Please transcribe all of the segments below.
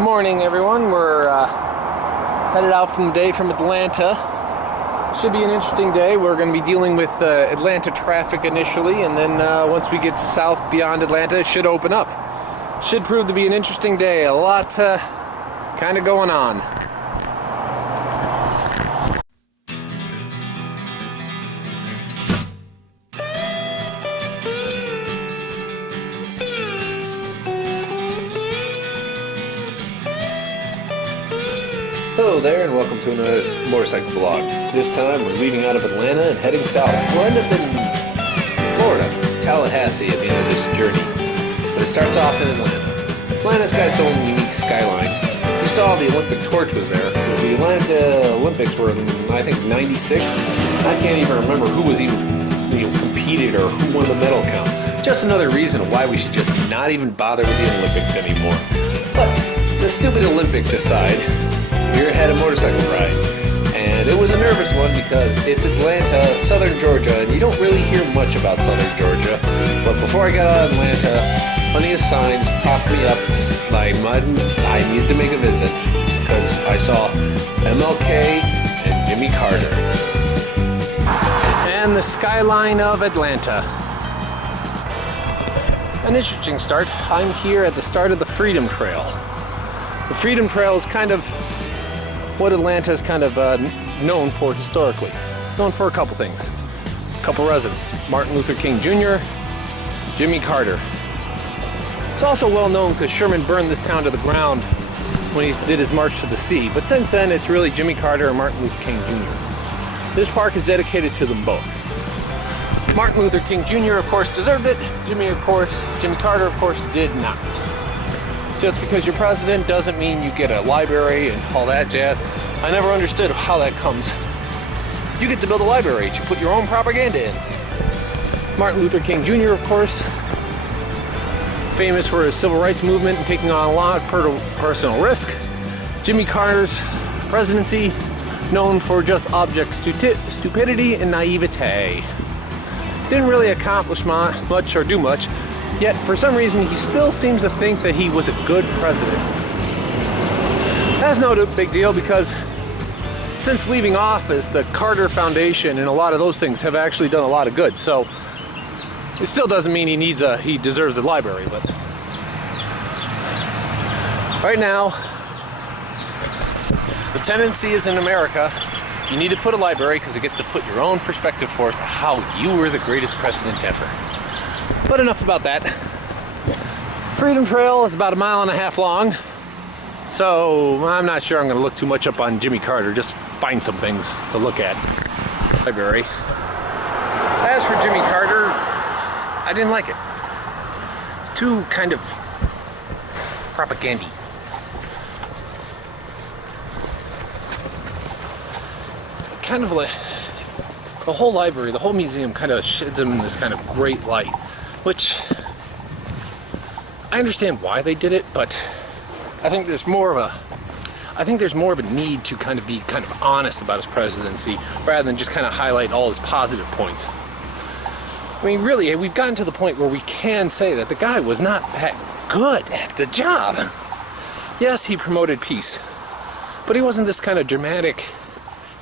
Morning, everyone. We're headed out from the day from Atlanta. Should be an interesting day. We're going to be dealing with Atlanta traffic initially, and then once we get south beyond Atlanta, it should open up. Should prove to be an interesting day. A lot kind of going on. Hello there, and welcome to another motorcycle vlog. This time we're leaving out of Atlanta and heading south. We'll end up in Florida, Tallahassee at the end of this journey. But it starts off in Atlanta. Atlanta's got its own unique skyline. You saw the Olympic torch was there. The Atlanta Olympics were, I think, 96. I can't even remember who was even competed or who won the medal count. Just another reason why we should just not even bother with the Olympics anymore. But the stupid Olympics aside, we're had a motorcycle ride, and it was a nervous one because it's Atlanta, southern Georgia, and you don't really hear much about southern Georgia. But before I got out of Atlanta, plenty of signs propped me up to slide mud. I needed to make a visit because I saw MLK and Jimmy Carter. And the skyline of Atlanta. An interesting start. I'm here at the start of the Freedom Trail. The Freedom Trail is kind of what Atlanta is kind of known for historically. It's known for a couple things. A couple residents. Martin Luther King Jr., Jimmy Carter. It's also well known because Sherman burned this town to the ground when he did his March to the Sea. But since then, it's really Jimmy Carter and Martin Luther King Jr. This park is dedicated to them both. Martin Luther King Jr., of course, deserved it. Jimmy Carter, of course, did not. Just because you're president doesn't mean you get a library and all that jazz. I never understood how that comes. You get to build a library to put your own propaganda in. Martin Luther King Jr., of course, famous for his civil rights movement and taking on a lot of personal risk. Jimmy Carter's presidency, known for just object stupidity and naivete. Didn't really accomplish much or do much. Yet, for some reason, he still seems to think that he was a good president. That's no big deal because since leaving office, the Carter Foundation and a lot of those things have actually done a lot of good. So it still doesn't mean he deserves a library. But right now, the tendency is in America, you need to put a library because it gets to put your own perspective forth how you were the greatest president ever. But enough about that. Freedom Trail is about 1.5 miles long, so I'm not sure I'm going to look too much up on Jimmy Carter, just find some things to look at. Library. As for Jimmy Carter, I didn't like it. It's too kind of propaganda. Kind of like the whole library, the whole museum kind of sheds him in this kind of great light, which I understand why they did it, but I think there's more of a need to kind of be kind of honest about his presidency rather than just kind of highlight all his positive points. I mean, really, we've gotten to the point where we can say that the guy was not that good at the job. Yes, he promoted peace, but he wasn't this kind of dramatic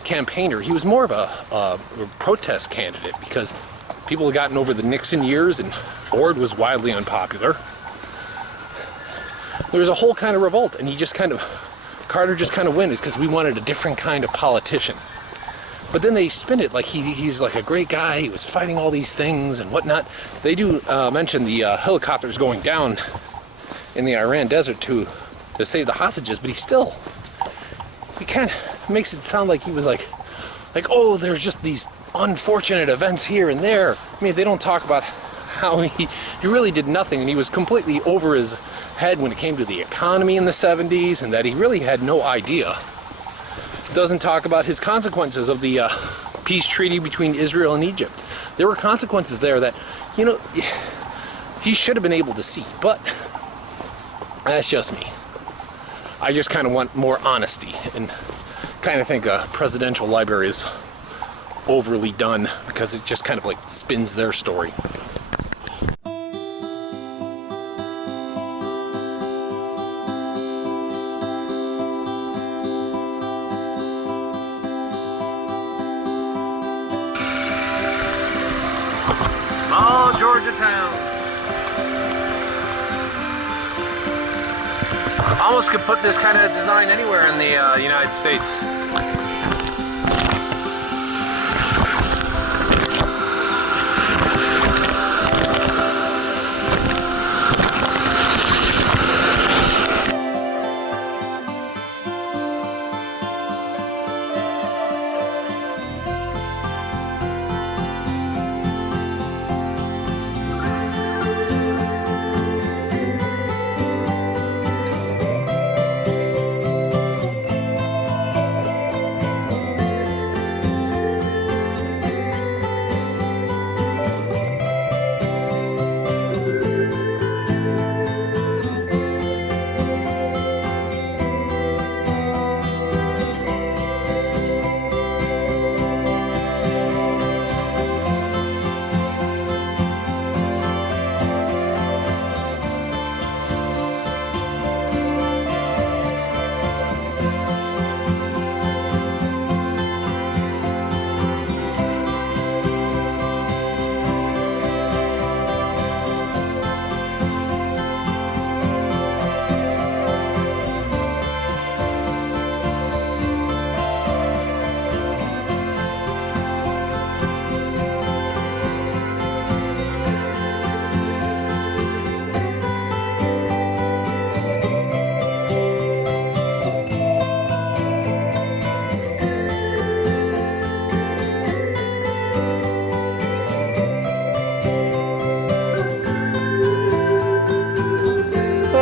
campaigner. He was more of a protest candidate because people had gotten over the Nixon years and Ford was wildly unpopular. There was a whole kind of revolt, and Carter just kind of went because we wanted a different kind of politician. But then they spin it like he's like a great guy, he was fighting all these things and whatnot. They do mention the helicopters going down in the Iran desert to save the hostages, but he kind of makes it sound like he was like, oh, there's just these unfortunate events here and there. I mean, they don't talk about how he really did nothing, and he was completely over his head when it came to the economy in the 70s, and that he really had no idea. Doesn't talk about his consequences of the peace treaty between Israel and Egypt. There were consequences there that, he should have been able to see, but that's just me. I just kind of want more honesty and kind of think a presidential library is overly done because it just kind of like spins their story. Georgia towns. Almost could put this kind of design anywhere in the United States.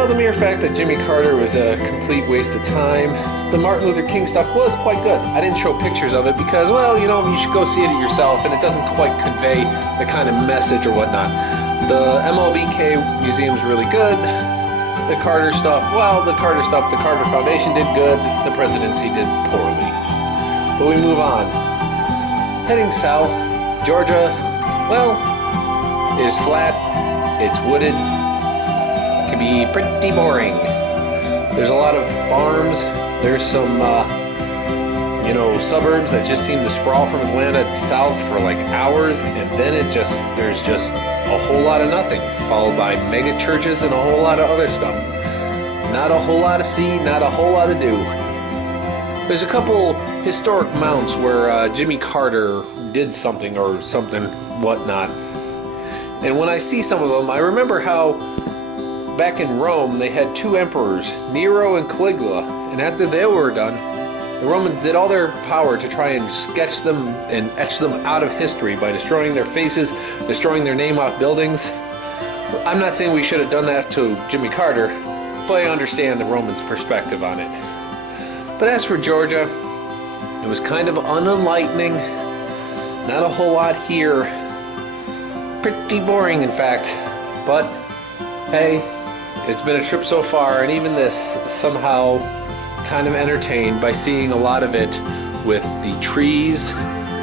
The mere fact that Jimmy Carter was a complete waste of time. The Martin Luther King stuff was quite good. I didn't show pictures of it because, well, you know, you should go see it yourself, and it doesn't quite convey the kind of message or whatnot. The MLBK museum's really good. The Carter stuff, well, the Carter Foundation did good. The presidency did poorly. But we move on. Heading south, Georgia, well, is flat. It's wooded. Can be pretty boring. There's a lot of farms. There's some, suburbs that just seem to sprawl from Atlanta south for like hours, and then there's just a whole lot of nothing, followed by mega churches and a whole lot of other stuff. Not a whole lot to see, not a whole lot to do. There's a couple historic mounts where Jimmy Carter did something or something whatnot. And when I see some of them, I remember how back in Rome, they had two emperors, Nero and Caligula, and after they were done, the Romans did all their power to try and sketch them and etch them out of history by destroying their faces, destroying their name off buildings. I'm not saying we should have done that to Jimmy Carter, but I understand the Romans' perspective on it. But as for Georgia, it was kind of unenlightening, not a whole lot here, pretty boring in fact, but hey, it's been a trip so far, and even this somehow kind of entertained by seeing a lot of it with the trees,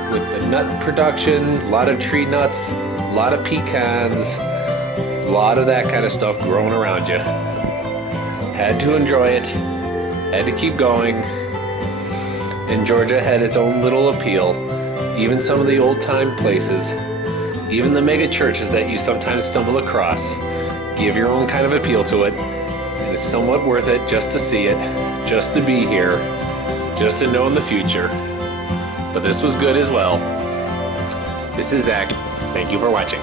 with the nut production, a lot of tree nuts, a lot of pecans, a lot of that kind of stuff growing around you. Had to enjoy it, had to keep going, and Georgia had its own little appeal. Even some of the old-time places, even the mega churches that you sometimes stumble across, give your own kind of appeal to it, and it's somewhat worth it just to see it, just to be here, just to know in the future. But this was good as well. This is Zach. Thank you for watching.